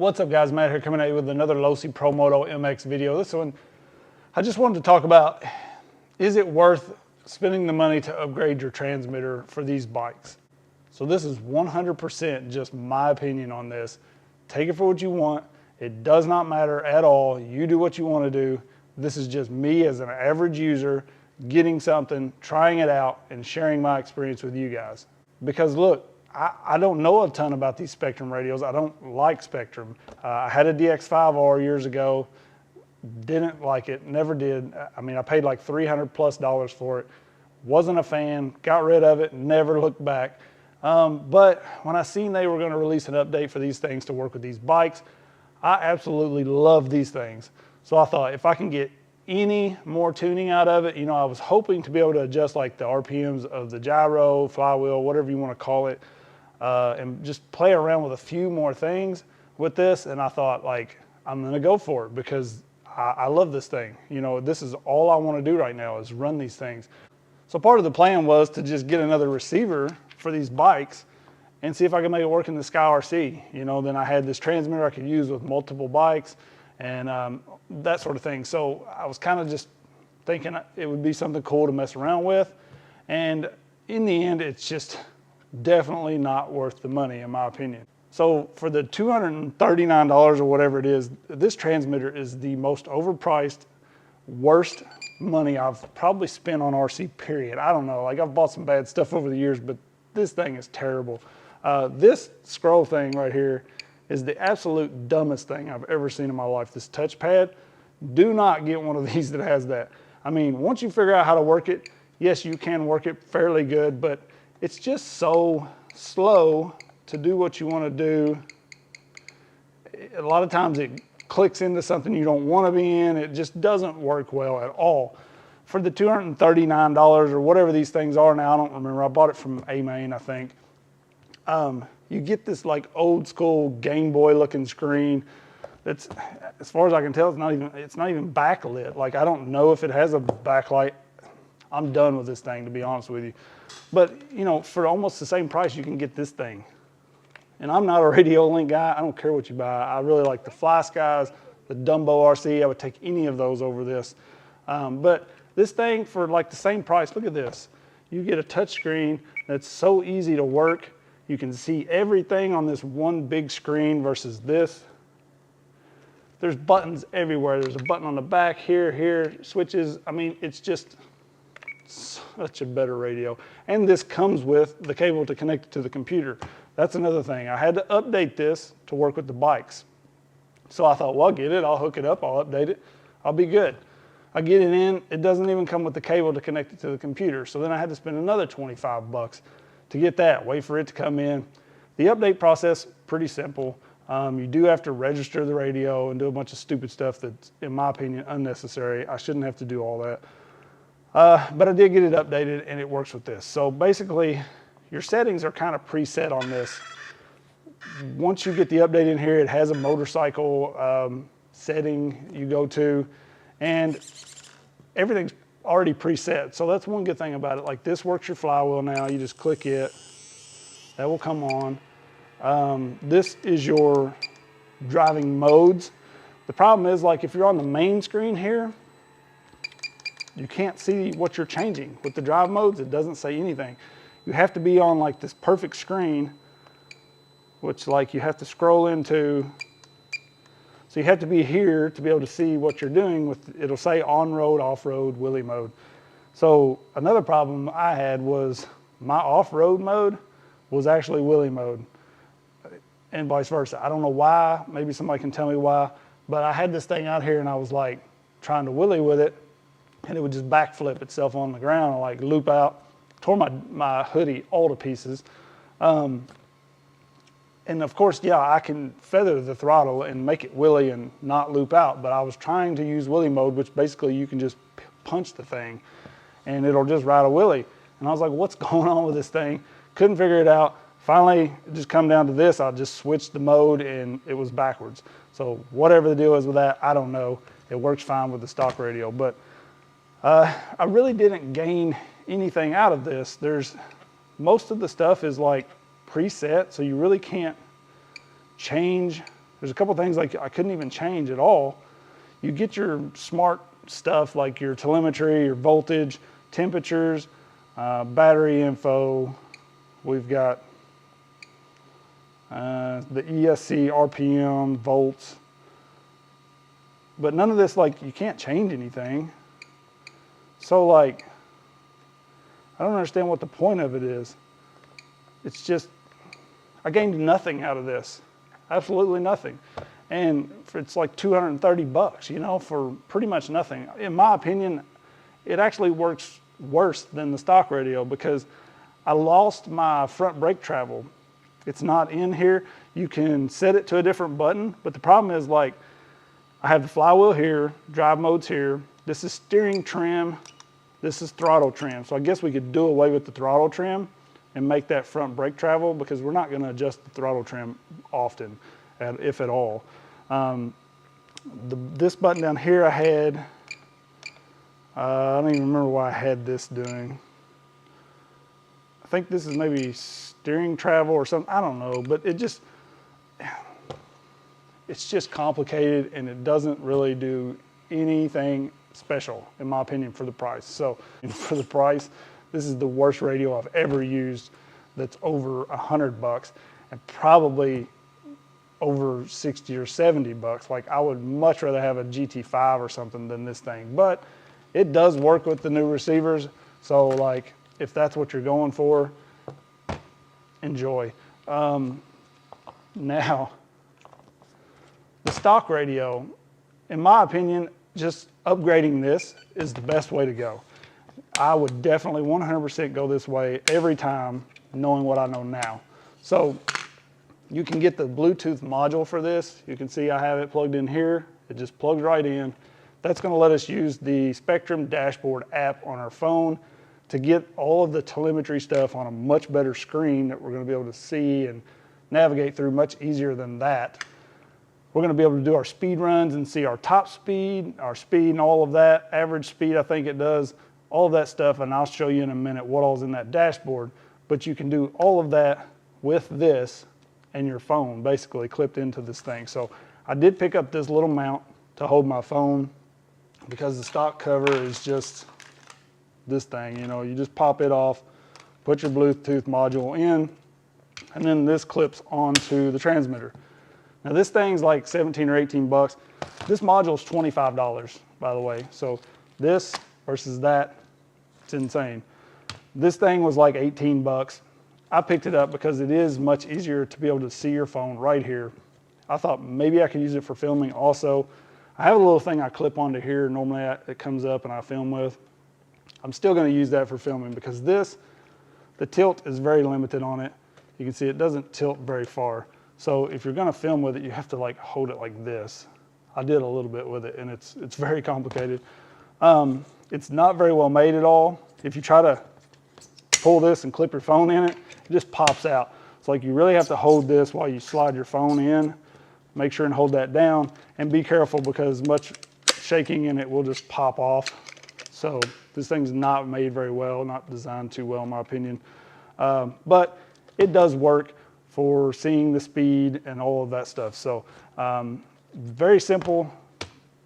What's up guys, Matt here coming at you with another Losi Promoto MX video. This one, I just wanted to talk about, is it worth spending the money to upgrade your transmitter for these bikes? So this is 100% just my opinion on this. Take it for what you want. It does not matter at all. You do what you want to do. This is just me as an average user getting something, trying it out, and sharing my experience with you guys. Because look, I don't know a ton about these Spektrum radios. I don't like Spektrum. I had a DX5R years ago, didn't like it, never did. I mean, I paid like $300+ for it. Wasn't a fan, got rid of it, never looked back. But when I seen they were gonna release an update for these things to work with these bikes, I absolutely love these things. So I thought if I can get any more tuning out of it, you know, I was hoping to be able to adjust like the RPMs of the gyro, flywheel, whatever you wanna call it, and just play around with a few more things with this. And I thought, like, I'm gonna go for it because I love this thing. You know, this is all I wanna do right now is run these things. So part of the plan was to just get another receiver for these bikes and see if I could make it work in the Sky RC. You know, then I had this transmitter I could use with multiple bikes and that sort of thing. So I was kind of just thinking it would be something cool to mess around with. And in the end, it's just definitely not worth the money, in my opinion. So for the $239 or whatever it is, this transmitter is the most overpriced, worst money I've probably spent on RC, period. I don't know, like I've bought some bad stuff over the years, but this thing is terrible. This scroll thing right here is the absolute dumbest thing I've ever seen in my life. This touchpad, do not get one of these that has that. I mean, once you figure out how to work it, yes, you can work it fairly good, but it's just so slow to do what you want to do. A lot of times it clicks into something you don't want to be in. It just doesn't work well at all. For the $239 or whatever these things are now, I don't remember. I bought it from Amain, I think. You get this like old school Game Boy looking screen that's, as far as I can tell, it's not even backlit. Like, I don't know if it has a backlight. I'm done with this thing, to be honest with you. But, you know, for almost the same price, you can get this thing. And I'm not a Radiolink guy. I don't care what you buy. I really like the Fly Skies, the Dumbo RC. I would take any of those over this. But this thing for like the same price, look at this. You get a touch screen that's so easy to work. You can see everything on this one big screen versus this. There's buttons everywhere. There's a button on the back here, switches. I mean, it's just such a better radio. And this comes with the cable to connect it to the computer. That's another thing. I had to update this to work with the bikes. So I thought, well, I'll get it, I'll hook it up, I'll update it, I'll be good. I get it in, it doesn't even come with the cable to connect it to the computer. So then I had to spend another 25 bucks to get that, wait for it to come in. The update process, pretty simple. You do have to register the radio and do a bunch of stupid stuff that's, in my opinion, unnecessary. I shouldn't have to do all that. But I did get it updated and it works with this. So basically, your settings are kind of preset on this. Once you get the update in here, it has a motorcycle setting you go to, and everything's already preset. So that's one good thing about it. Like, this works your flywheel now. You just click it, that will come on. This is your driving modes. The problem is, like, if you're on the main screen here, you can't see what you're changing. With the drive modes, it doesn't say anything. You have to be on like this perfect screen, which like you have to scroll into. So you have to be here to be able to see what you're doing with, it'll say on-road, off-road, wheelie mode. So another problem I had was my off-road mode was actually wheelie mode and vice versa. I don't know why, maybe somebody can tell me why, but I had this thing out here and I was like trying to wheelie with it, and it would just backflip itself on the ground and like loop out. Tore my hoodie all to pieces. And of course, yeah, I can feather the throttle and make it wheelie and not loop out, but I was trying to use wheelie mode, which basically you can just punch the thing and it'll just ride a wheelie. And I was like, what's going on with this thing? Couldn't figure it out. Finally, it just come down to this. I just switched the mode and it was backwards. So whatever the deal is with that, I don't know. It works fine with the stock radio, but I really didn't gain anything out of this. Most of the stuff is like preset, so you really can't change There's a couple things like I couldn't even change at all. You get your smart stuff like your telemetry, your voltage, temperatures, battery info. We've got the ESC, RPM, volts. But none of this, like, you can't change anything. So, like, I don't understand what the point of it is. It's just, I gained nothing out of this. Absolutely nothing. And it's like 230 bucks, you know, for pretty much nothing. In my opinion, it actually works worse than the stock radio because I lost my front brake travel. It's not in here. You can set it to a different button, but the problem is, like, I have the flywheel here, drive mode's here. This is steering trim. This is throttle trim. So I guess we could do away with the throttle trim and make that front brake travel because we're not going to adjust the throttle trim often, if at all. This button down here I had, I don't even remember what I had this doing. I think this is maybe steering travel or something, I don't know, but it's just complicated and it doesn't really do anything special, in my opinion, for the price. So for the price, this is the worst radio I've ever used that's over 100 bucks and probably over 60 or 70 bucks. Like, I would much rather have a GT5 or something than this thing, but it does work with the new receivers. So, like, if that's what you're going for, enjoy. Now, the stock radio, in my opinion, just upgrading this is the best way to go. I would definitely 100% go this way every time, knowing what I know now. So you can get the Bluetooth module for this. You can see I have it plugged in here. It just plugs right in. That's going to let us use the Spektrum dashboard app on our phone to get all of the telemetry stuff on a much better screen that we're going to be able to see and navigate through much easier than that. We're going to be able to do our speed runs and see our top speed, our speed and all of that, average speed I think it does, all of that stuff, and I'll show you in a minute what all's in that dashboard. But you can do all of that with this and your phone basically clipped into this thing. So I did pick up this little mount to hold my phone because the stock cover is just this thing, you know, you just pop it off, put your Bluetooth module in, and then this clips onto the transmitter. Now this thing's like 17 or 18 bucks. This module's $25, by the way. So this versus that, it's insane. This thing was like 18 bucks. I picked it up because it is much easier to be able to see your phone right here. I thought maybe I could use it for filming also. I have a little thing I clip onto here. Normally it comes up and I film with. I'm still going to use that for filming because this, the tilt is very limited on it. You can see it doesn't tilt very far. So if you're going to film with it, you have to like hold it like this. I did a little bit with it and it's very complicated. It's not very well made at all. If you try to pull this and clip your phone in it, it just pops out. It's like you really have to hold this while you slide your phone in. Make sure and hold that down and be careful because much shaking in it will just pop off. So this thing's not made very well, not designed too well in my opinion. But it does work for seeing the speed and all of that stuff. So very simple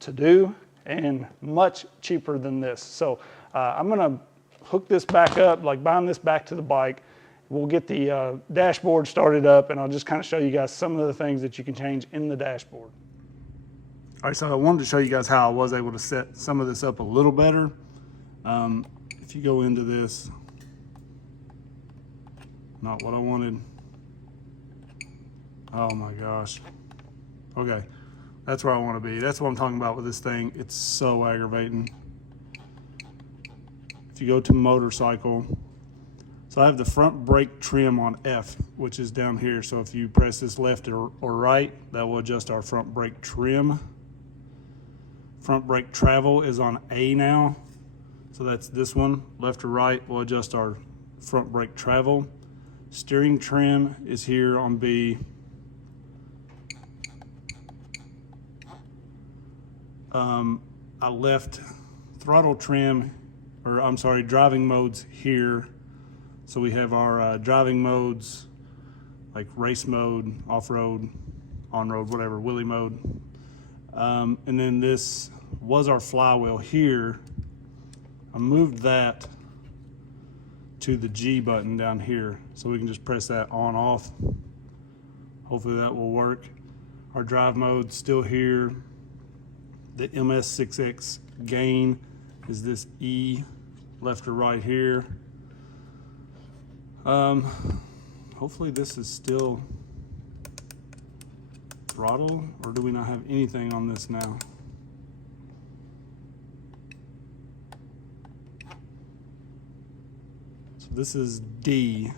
to do and much cheaper than this. So I'm gonna hook this back up, like bind this back to the bike. We'll get the dashboard started up and I'll just kind of show you guys some of the things that you can change in the dashboard. All right, so I wanted to show you guys how I was able to set some of this up a little better. If you go into this, not what I wanted. Oh my gosh. Okay, that's where I want to be. That's what I'm talking about with this thing. It's so aggravating. If you go to motorcycle, so I have the front brake trim on F, which is down here. So if you press this left or right, that will adjust our front brake trim. Front brake travel is on A now. So that's this one, left or right, will adjust our front brake travel. Steering trim is here on B. I left throttle trim, or I'm sorry, driving modes here. So we have our driving modes, like race mode, off-road, on-road, whatever, wheelie mode. And then this was our flywheel here. I moved that to the G button down here, so we can just press that on off. Hopefully that will work. Our drive mode still here. The MS6X gain is this E, left or right here. Hopefully this is still throttle, or do we not have anything on this now? So this is D.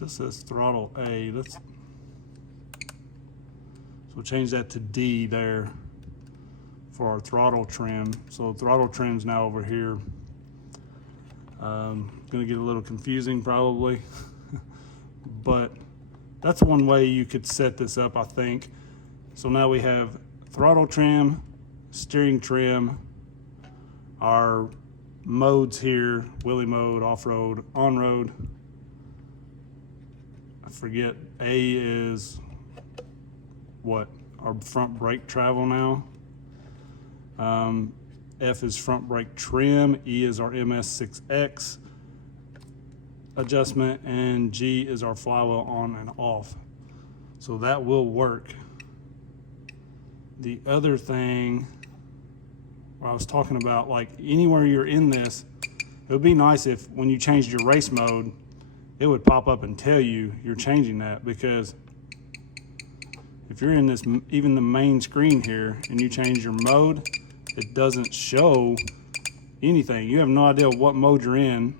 This says throttle A. So we'll change that to D there for our throttle trim. So throttle trim's now over here. Gonna get a little confusing probably, but that's one way you could set this up, I think. So now we have throttle trim, steering trim, our modes here, wheelie mode, off-road, on-road. I forget, A is what? Our front brake travel now. F is front brake trim, E is our MS6X adjustment, and G is our flywheel on and off. So that will work. The other thing I was talking about, like anywhere you're in this, it would be nice if when you changed your race mode, it would pop up and tell you you're changing that, because if you're in this, even the main screen here, and you change your mode, it doesn't show anything. You have no idea what mode you're in.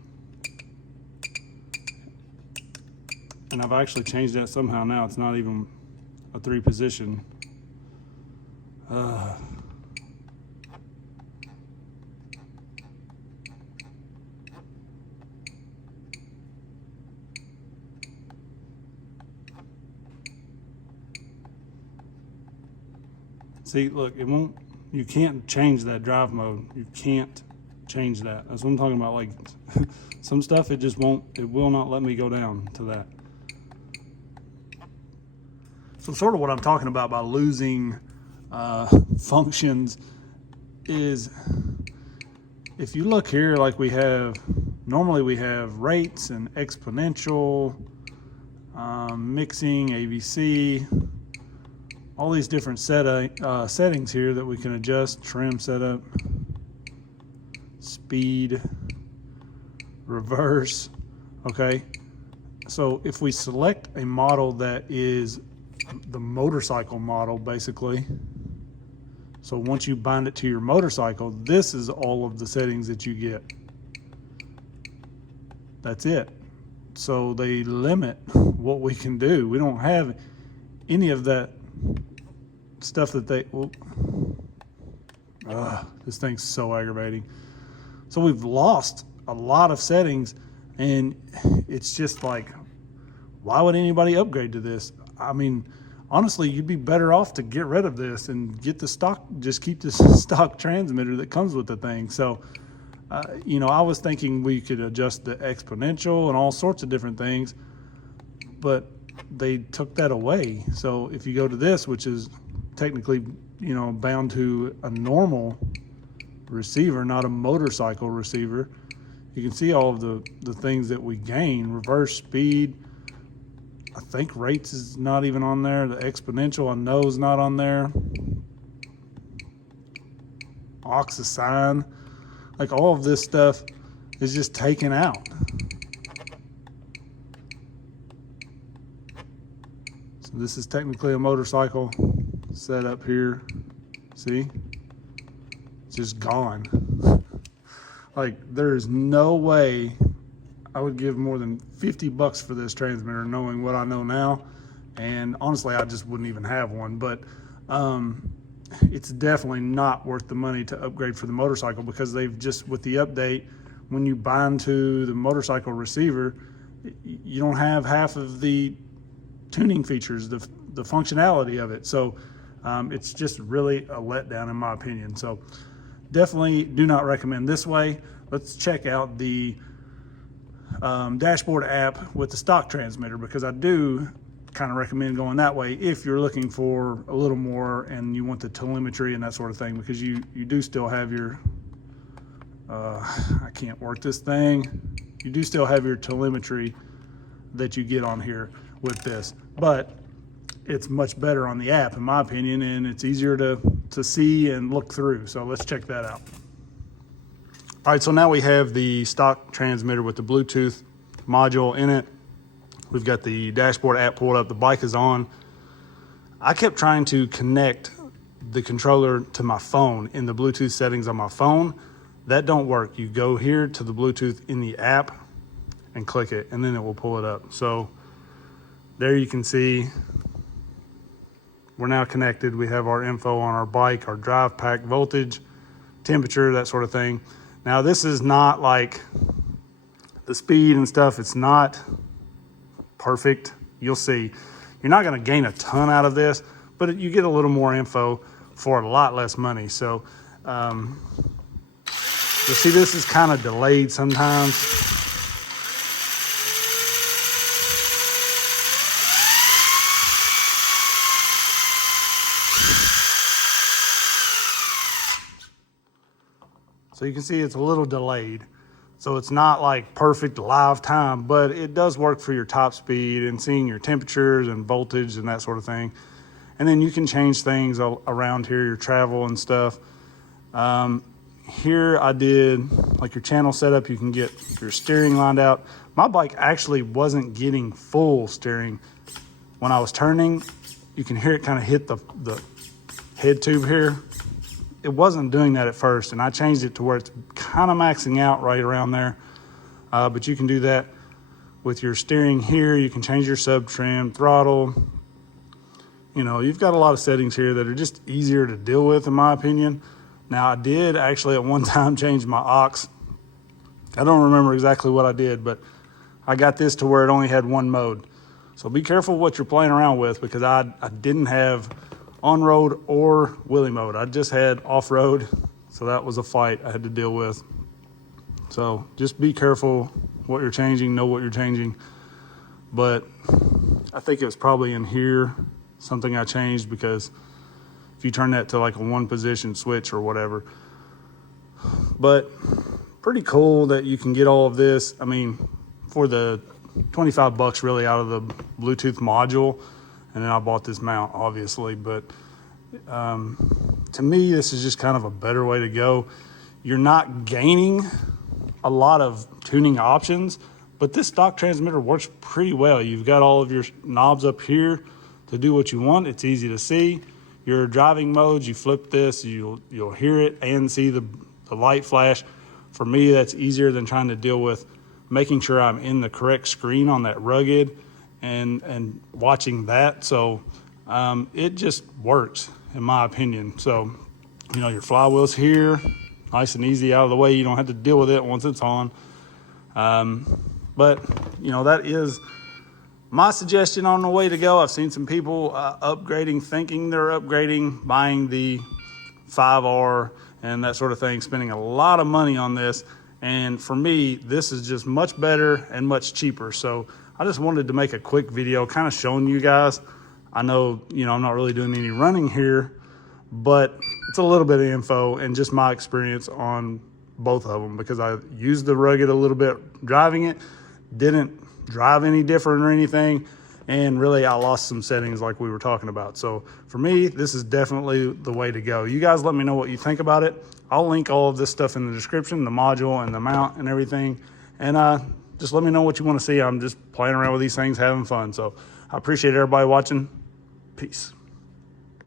And I've actually changed that somehow now. It's not even a 3 position. See, look, it won't, you can't change that drive mode. You can't change that. That's what I'm talking about. Like some stuff, it just won't, it will not let me go down to that. So sort of what I'm talking about by losing functions is, if you look here, like we have, normally we have rates and exponential, mixing, AVC, all these different settings here that we can adjust, trim setup, speed, reverse, okay? So if we select a model that is the motorcycle model, basically, so once you bind it to your motorcycle, this is all of the settings that you get. That's it. So they limit what we can do. We don't have any of that stuff that they, this thing's so aggravating. So we've lost a lot of settings, and it's just like, why would anybody upgrade to this? I mean, honestly, you'd be better off to get rid of this and get the stock, just keep this stock transmitter that comes with the thing. So, you know, I was thinking we could adjust the exponential and all sorts of different things, but they took that away. So if you go to this, which is technically, you know, bound to a normal receiver, not a motorcycle receiver, you can see all of the things that we gain. Reverse, speed, I think rates is not even on there. The exponential I know is not on there. Aux assign, like all of this stuff is just taken out. So this is technically a motorcycle setup here. See? It's just gone. Like, there's no way I would give more than 50 bucks for this transmitter, knowing what I know now. And honestly, I just wouldn't even have one. But it's definitely not worth the money to upgrade for the motorcycle, because they've just, with the update, when you bind to the motorcycle receiver, you don't have half of the tuning features, the functionality of it. So it's just really a letdown in my opinion. So definitely do not recommend this way. Let's check out the dashboard app with the stock transmitter, because I do kind of recommend going that way if you're looking for a little more and you want the telemetry and that sort of thing, because you do still have your I can't work this thing. You do still have your telemetry that you get on here with this, but it's much better on the app in my opinion, and it's easier to see and look through. So let's check that out. All right, so now we have the stock transmitter with the Bluetooth module in it. We've got the dashboard app pulled up, the bike is on. I kept trying to connect the controller to my phone in the Bluetooth settings on my phone. That don't work. You go here to the Bluetooth in the app and click it, and then it will pull it up. So there you can see we're now connected. We have our info on our bike, our drive pack voltage, temperature, that sort of thing. Now this is not like the speed and stuff. It's not perfect. You'll see. You're not going to gain a ton out of this, but you get a little more info for a lot less money. So you'll see this is kind of delayed sometimes. So you can see it's a little delayed. So it's not like perfect live time, but it does work for your top speed and seeing your temperatures and voltage and that sort of thing. And then you can change things around here, your travel and stuff. Here I did like your channel setup. You can get your steering lined out. My bike actually wasn't getting full steering. When I was turning, you can hear it kind of hit the head tube here. It wasn't doing that at first, and I changed it to where it's kind of maxing out right around there. But you can do that with your steering here. You can change your sub trim, throttle. You know, you've got a lot of settings here that are just easier to deal with in my opinion. Now I did actually at one time change my aux. I don't remember exactly what I did, but I got this to where it only had one mode. So be careful what you're playing around with, because I didn't have on-road or wheelie mode. I just had off-road, so that was a fight I had to deal with. So just be careful what you're changing, know what you're changing. But I think it was probably in here, something I changed, because if you turn that to like a one position switch or whatever. But pretty cool that you can get all of this. I mean, for the 25 bucks really out of the Bluetooth module. And then I bought this mount, obviously, but to me, this is just kind of a better way to go. You're not gaining a lot of tuning options, but this stock transmitter works pretty well. You've got all of your knobs up here to do what you want. It's easy to see. Your driving modes, you flip this, you'll hear it and see the light flash. For me, that's easier than trying to deal with making sure I'm in the correct screen on that Rugged and watching that. So it just works in my opinion. So, you know, your flywheel's here, nice and easy out of the way. You don't have to deal with it once it's on. But you know, that is my suggestion on the way to go. I've seen some people upgrading, thinking they're upgrading, buying the 5R and that sort of thing, spending a lot of money on this. And for me, this is just much better and much cheaper. So I just wanted to make a quick video kind of showing you guys. I know, you know, I'm not really doing any running here, but it's a little bit of info and just my experience on both of them, because I used the Rugged a little bit driving it, didn't drive any different or anything, and really I lost some settings like we were talking about. So for me, this is definitely the way to go. You guys let me know what you think about it. I'll link all of this stuff in the description, the module and the mount and everything. And just let me know what you want to see. I'm just playing around with these things, having fun. So I appreciate everybody watching. Peace.